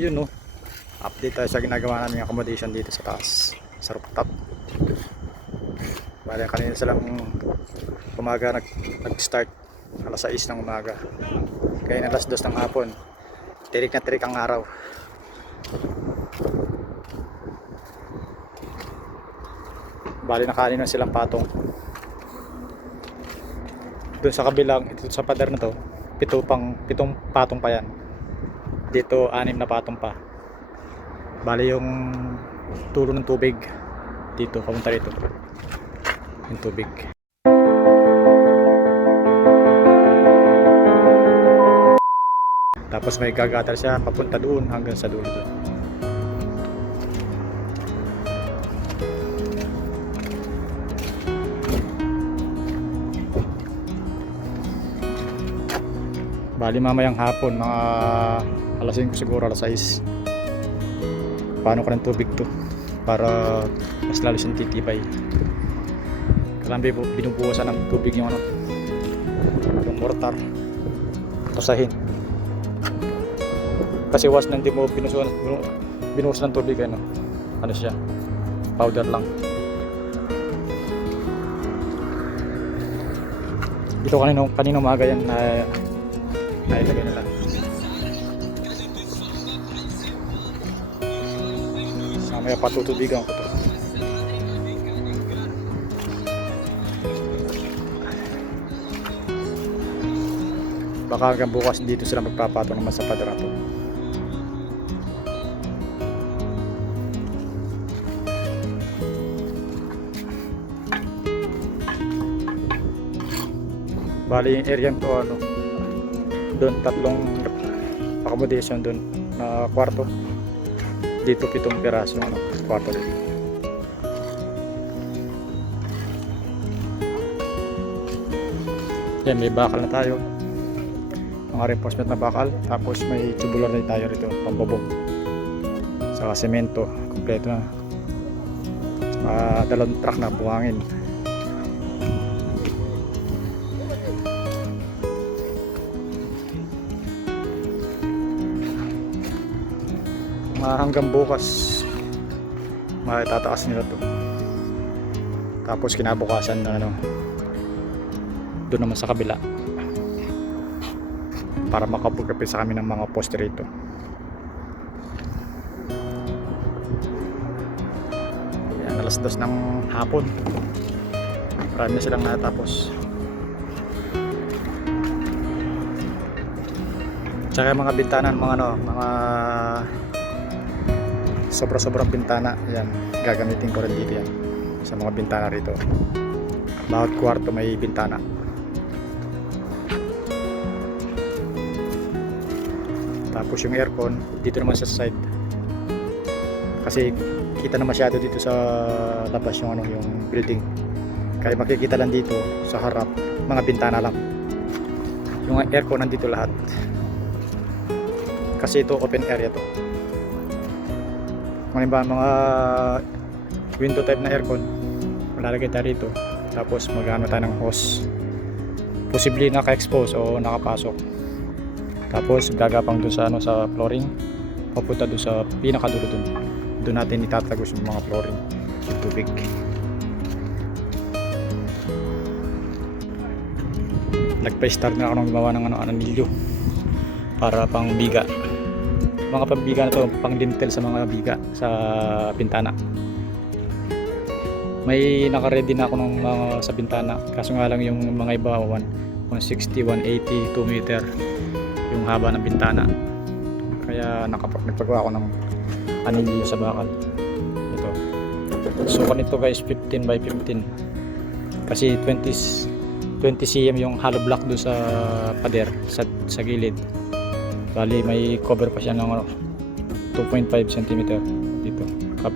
Yun no, update tayo sa ginagawa namin accommodation dito sa taas, sa rooftop. Bale kanina silang umaga nag-start alas 6 ng umaga, kaya alas 2 ng hapon. Tirik na tirik ang araw. Bali nakanin na silang patong. Doon sa kabilang, ito sa pader na to, pitong patong pa yan. Dito 6 na patong pa. Bali yung tulo ng tubig dito, papunta rito yung tubig. Tapos may gagatar siya papunta doon hanggang sa dulo doon. Bali mamayang hapon, mga alas 5 siguro, alas 6. Paano ka ng tubig to para mas lalo siyang titibay. Kalambi po binubuwasan ng tubig yung yung mortar, tasahin. Kasi was na hindi mo binuhusan ng tubig, ano siya, powder lang. Ito kanina umaga yan na nailagay nila. Mamaya patutubigan ko to. Baka hanggang bukas dito sila magpapato naman sa padrato. Bali yung area to doon 3 accommodation doon na kwarto. Dito 7 piraso kwarto dito. Yan, may bakal na tayo, mga reinforcement na bakal. Tapos may tubular na tayo rito, pambabong sa semento, kompleto na. Dalawang truck na buhangin. Hanggang bukas matataas nila to. Tapos kinabukasan na doon naman sa kabila para makapagkapit sa kami ng mga poste rito. Yan, alas 2 ng hapon, marami na silang natapos. Tsaka mga bintana, mga sobra-sobrang bintana, yan, gagamitin ko rin dito yan sa mga bintana rito. Bawat kwarto may bintana. Tapos yung aircon dito naman sa side, kasi kita na masyado dito sa labas yung yung building, kaya makikita lang dito sa harap mga bintana lang. Yung aircon nandito lahat kasi ito open area to. Mga window type na aircon malalagay tayo rito. Tapos magano tayo ng hose, posible naka-expose o nakapasok. Tapos gagapang dun sa sa flooring, papunta dun sa pinakadulo doon natin itatagos yung mga flooring, yung tubig. Nagpa-start na ako ng gumawa ng anilyo para pang biga. Mga pambiga na to, pang lintel sa mga biga sa bintana. May naka-ready na ako ng sa bintana, kaso nga lang yung mga iba 160, 180, 2 meter yung haba ng bintana, kaya nagpagawa ako ng anilyo sa bakal. Ito, so kanito guys 15 by 15 kasi 20 cm yung hollow block do sa pader sa gilid. Bali may cover pa siya ng 2.5 cm dito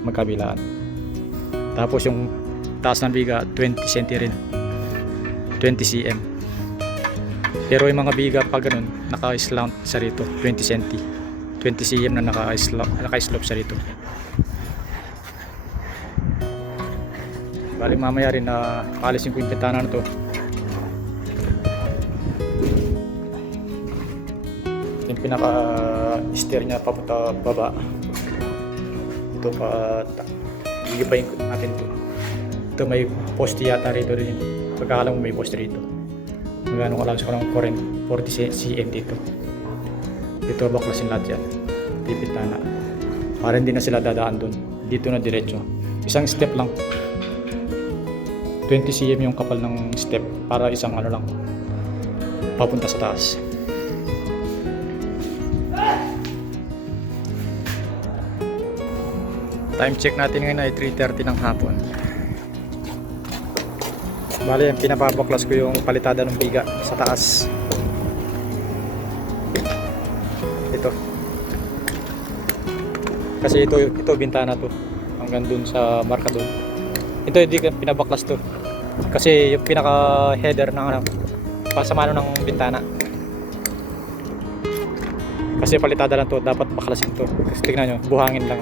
magkabilaan. Tapos yung taas ng biga 20 cm rin, 20 cm. Pero yung mga biga pa ganun naka-slant sa rito 20 cm, 20 cm na naka-slope sa rito. Bali mamaya rin na alisin ko yung bintana na to. Yung pinaka steer niya papunta baba. Ito pa gigibayin natin to. Ito may poste yata rito rin. Pagkakala mo may poste rito. Magkano ka lang sa ng current 40 cm dito. Dito baklasin lahat yan. Pipit na. Para hindi na sila dadaan doon. Dito na diretso. Isang step lang. 20 cm yung kapal ng step para isang ano lang papunta sa taas. Time check natin ngayon ay 3:30 ng hapon. Bale, pinapabaklas ko yung palitada ng biga sa taas. Ito. Kasi ito bintana to. Hanggang dun sa marka dun. Ito hindi pinabaklas to. Kasi yung pinaka header ng ano, pasamano ng bintana. Kasi palitada lang to, dapat baklasin to. Kasi tingnan nyo, buhangin lang.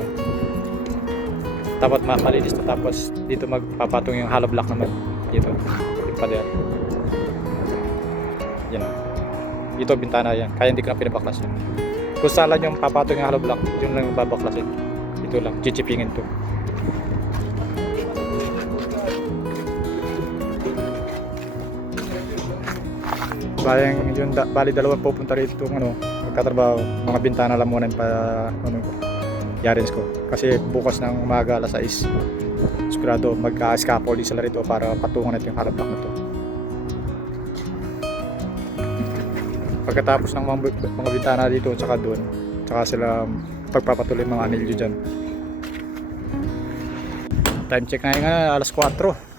Dapat malinis to, tapos dito magpapatong yung hollow block naman. Dito, yung pader. Yan. Dito bintana yan, kaya hindi ko na pinabaklasin. Kung saan lang yung papatong yung hollow block, yun lang yung babaklasin. Ito lang, chichipingin to. Bali dalawang pupunta rito itong ano, magtatrabaho, mga bintana lang muna pa ano, yarins ko. Kasi bukas ng umaga alas 6, sigurado magka-scaffolding sila rito para patungan natin yung hollow block na to. Pagkatapos ng mga bintana dito tsaka doon, tsaka sila pagpapatuloy mga anilyo dyan. Time check na nga, alas 4.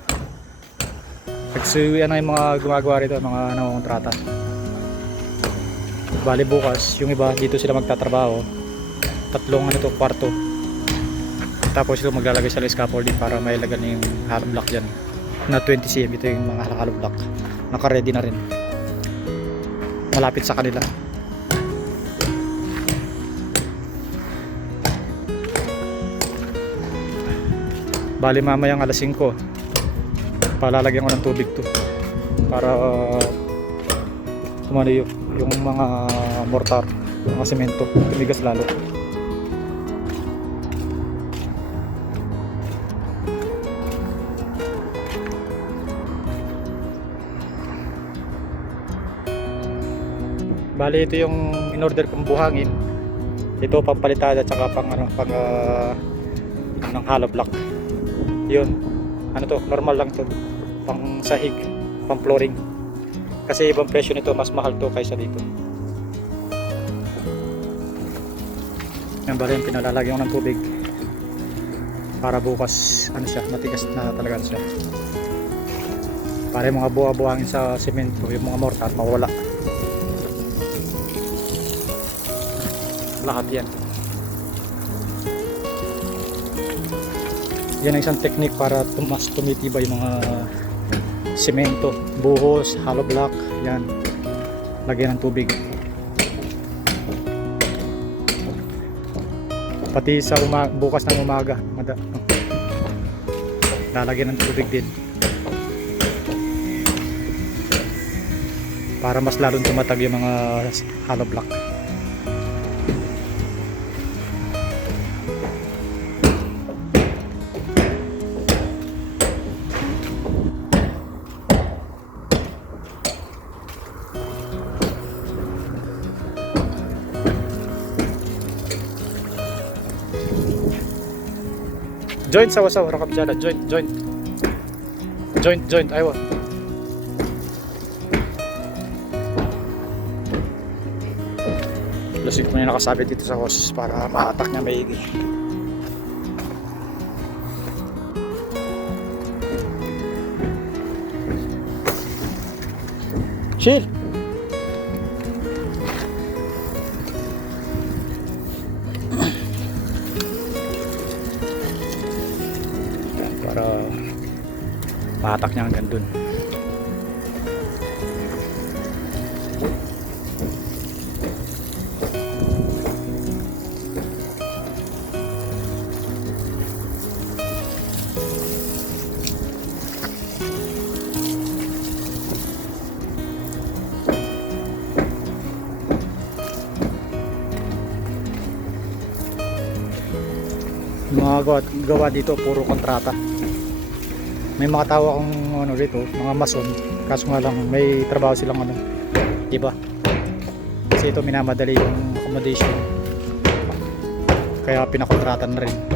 Nagsuwian na yung mga gumagawa rito, mga nangongontrata. Bali bukas, yung iba dito sila magtatrabaho. Tatlong ano to, kwarto. Tapos ito maglalagay sila scaffolding para mailagan na yung hollow block dyan. Na 20 cm, ito yung mga hollow block. Naka-ready na rin. Malapit sa kanila. Bali mamayang alas 5. Palalagyan ko ng tubig to para kumano yung mga mortar, yung mga semento, tumigas lalo. Bali ito yung in-order kong buhangin. Ito pampalitada at saka pang ng hollow block. Yun. Ano to, normal lang to. Pang sahig, pang flooring. Kasi ibang presyo nito, mas mahal to kaysa dito. Yan bali yung pinalalagyan ko ng tubig para bukas ano siya, matigas na talaga siya. Para yung mga buha-buhangin sa semento, yung mga mortar mawala. Lahat yan. Yan ang isang technique para mas tumitibay yung mga semento, buhos, hollow block. Yan, lagyan ng tubig. Pati sa bukas ng umaga lalagyan ng tubig din para mas lalong tumatag yung mga hollow block. Joint sawa-sawa rakabjala, joint aywa. Lasig ko na nakasabit dito sa hose para ma-attack niya maigi. Shield! Para ma-attack niya hanggang dun. Yung mga gawa dito puro kontrata. May mga tao akong ano dito, mga mason, kaso nga lang may trabaho silang ano, iba. Kasi ito minamadali yung accommodation, kaya pinakontratan na rin.